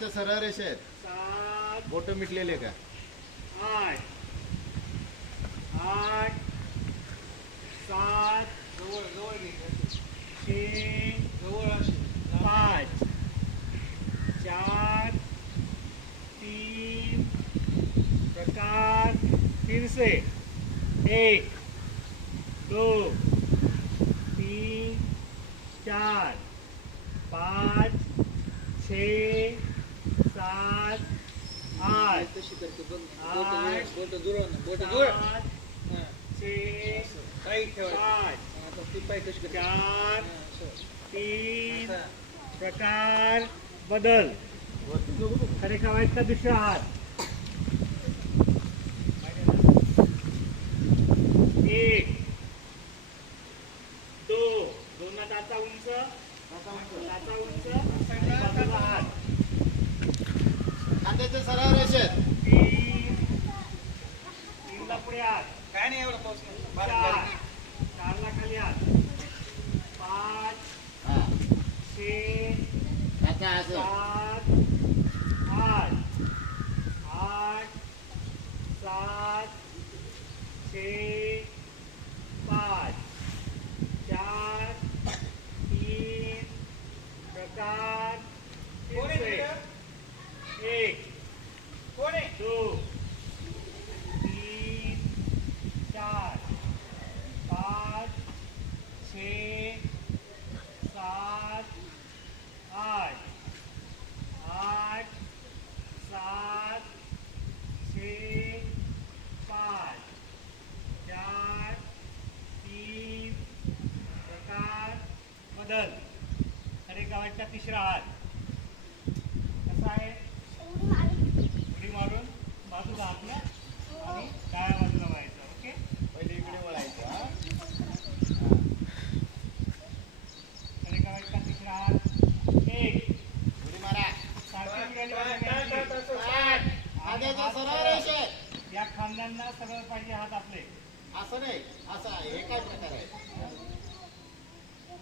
हाताच्या सरळ रेषा आहेत. 7 बोट मिटलेले का? 8 8 7 जवळ जवळ घे 6 जवळ अशी 5 4 3 प्रकार फिर से 1 2 3 4 5 6 7 8 कशी करते बघ आठ. बोट जुळव ना बोट जुळ 7 6 टाईट ठेवायचं 5 आता ती पाय कशी करते 4 असं. 3 असं. प्रकार बदल. खरे का वाईट का दुसरा हात 1 2 दोन हाताचा उंच हाताचा उंच आणि बाजूला हात हाताच्या सरळ रेषेत 3 3 ला पुढे हात काय नाही एवढं पाऊस नाही. 4 बारीक बारीक. 4 ला खाली हात 5 हा 6 त्याचा असं 7 8 8 7 6 5 4 3 प्रकार कोण आहे तिकडं? 1 कोण आहे 2 3 4 5 6 7 8 8 7 6 5 4 3 प्रकार बदल. अरे गावाचा तिसरा हात कसा आहे उडी मारून बाजूला आपल्या आणि डाव्या बाजूला व्हायचं. ओके पहिले इकडे वळायचं. हा? अरे गावाचा तिसरा हात 1 उडी मारा. सारखी फिरायला काय पाहिजे. करत आठ. हाताच्या सरळ रेषेत या खांद्यांना सरळ पाहिजे हात आपले. असं नाही असं आहे. हे काय प्रकार आहे?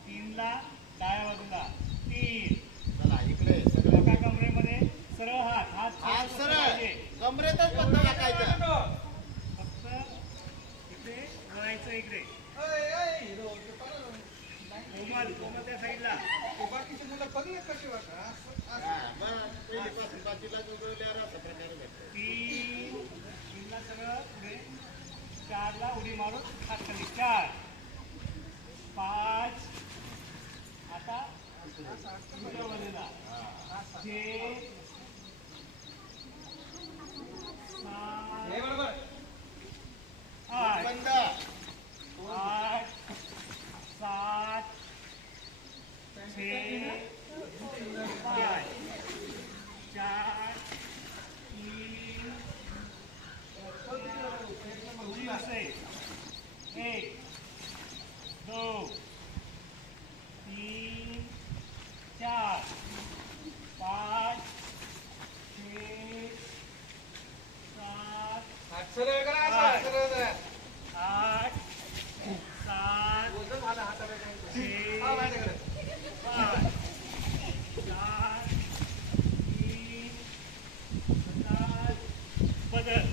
3 ला डाव्या बाजूला 3 चला इकडे सगळं एका कमरेमध्ये सरळ हात हात हात सरळ सरळ पाहिजे. कमरेतच बंद टाकायचं. फक्त इकडे वळायचं इकडे कोमल त्या साईडला बाकीचे मुलं बघले कशी वाटत हा, बरं. पहिलीपासून बाजूला जुळवल्यावर असा प्रकार भेटतो. 3 ला सरळ पुढे 4 ला उडी मारून हात खाली 4 5 आता उजव्या बाजूला 6 7 हे बरोबर 8 बंद. 8 7 6 5 4 3 1 2 3 4 5 6 7 हात सरळ करा असं सरळ करा 8 7 बोलतो माझा हाताला काय हा, 6 माझ्याकडे 5 4 3 7 बदल.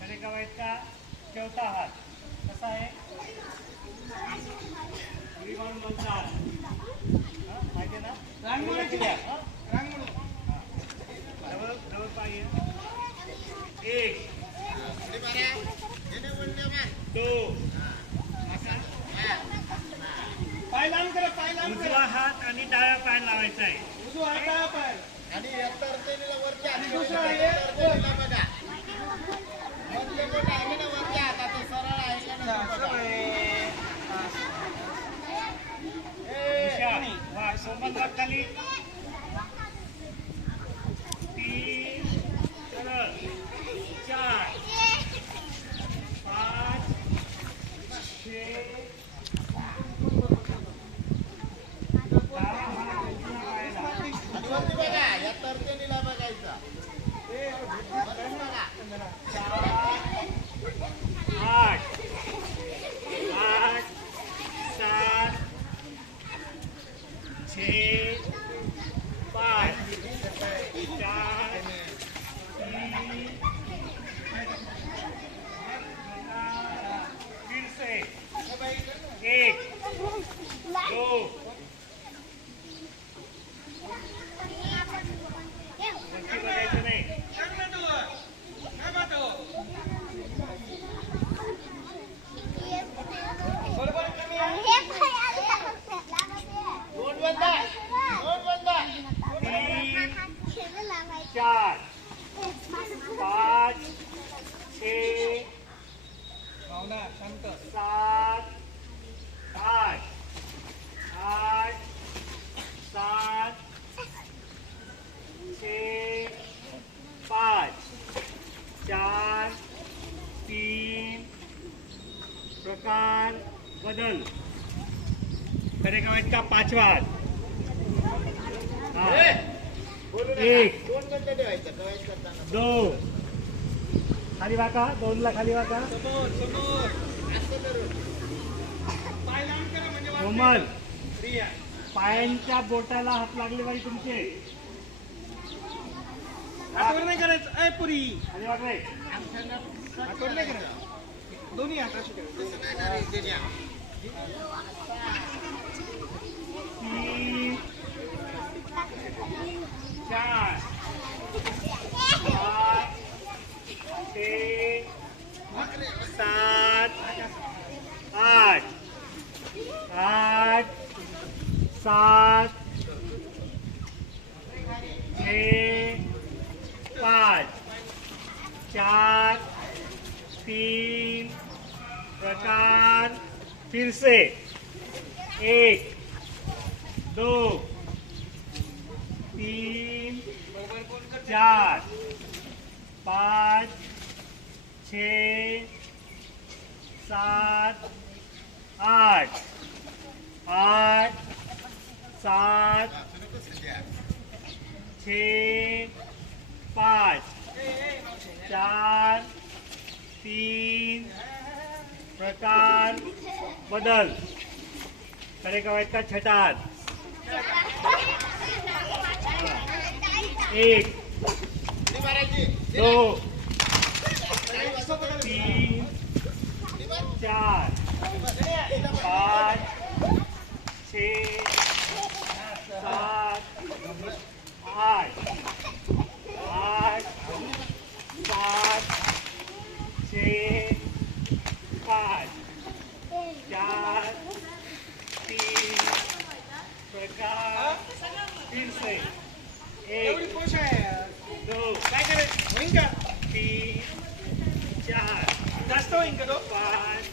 खरे का वाईट का चौथा हात कसा आहे उडी मारून बोलता हात. हा, माहिती आहे ना रांगोळी केली आहे. हा? रांगोळी जवळ जवळ पाहिजे 1 उडी मारा. हे नाही उलट्या मार. 2 पाय लांब करा पाय लांब उजवा करा हात आणि डाव्या पाय लावायचा आहे. उजवा हात डावा पाय आणि एकतर्फेला वरती हात दुसरं आहे, एकतर्फेला बघा. मधले बोट आहे ना वरच्या हाताचं सरळ आहे का नाही असं बघा. आहे. हुशार. वा सोमन वाट खाली 3 सरळ 4 5 6 आणि वरती बघा या तर्फेला बघायचा. वरती बघा. 8 8 7 6 बदल. खरे का वाईट का पाचवा हात. हा. एक दोन मिनिटं ठेवायचं कवायत करताना. दोन खाली वाका. दोनला खाली वाका. समोर समोर असं करून पाय लांब करा म्हणजे वाजते. कोमल प्रिया पायांच्या बोटाला हात लागले पाहिजे तुमचे. हातावर नाही करायचं अय पुरी खाली वाक रे. हातावर नाही करायचं दोन्ही हात असे करायचे. तसं नाही ना रे, त्याच्या. तीन चार पाच छे सात आठ. आठ सात छे पाच चार तीन प्रकार फिर से. एक दो तीन चार पाच छे सात आठ. आठ सात छे पाच चार तीन प्रकार बदल. खरे का वाईट का छठा हात. एक ती मारायची. दो तीन चार पाच छे सात आठ. आठ सात छे पाच चार तीन प्रकार फिर से. एवढी एक पोष आहे दो काय करायचं होईन का तीन चार जास्त होईन का तो पाच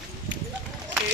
छे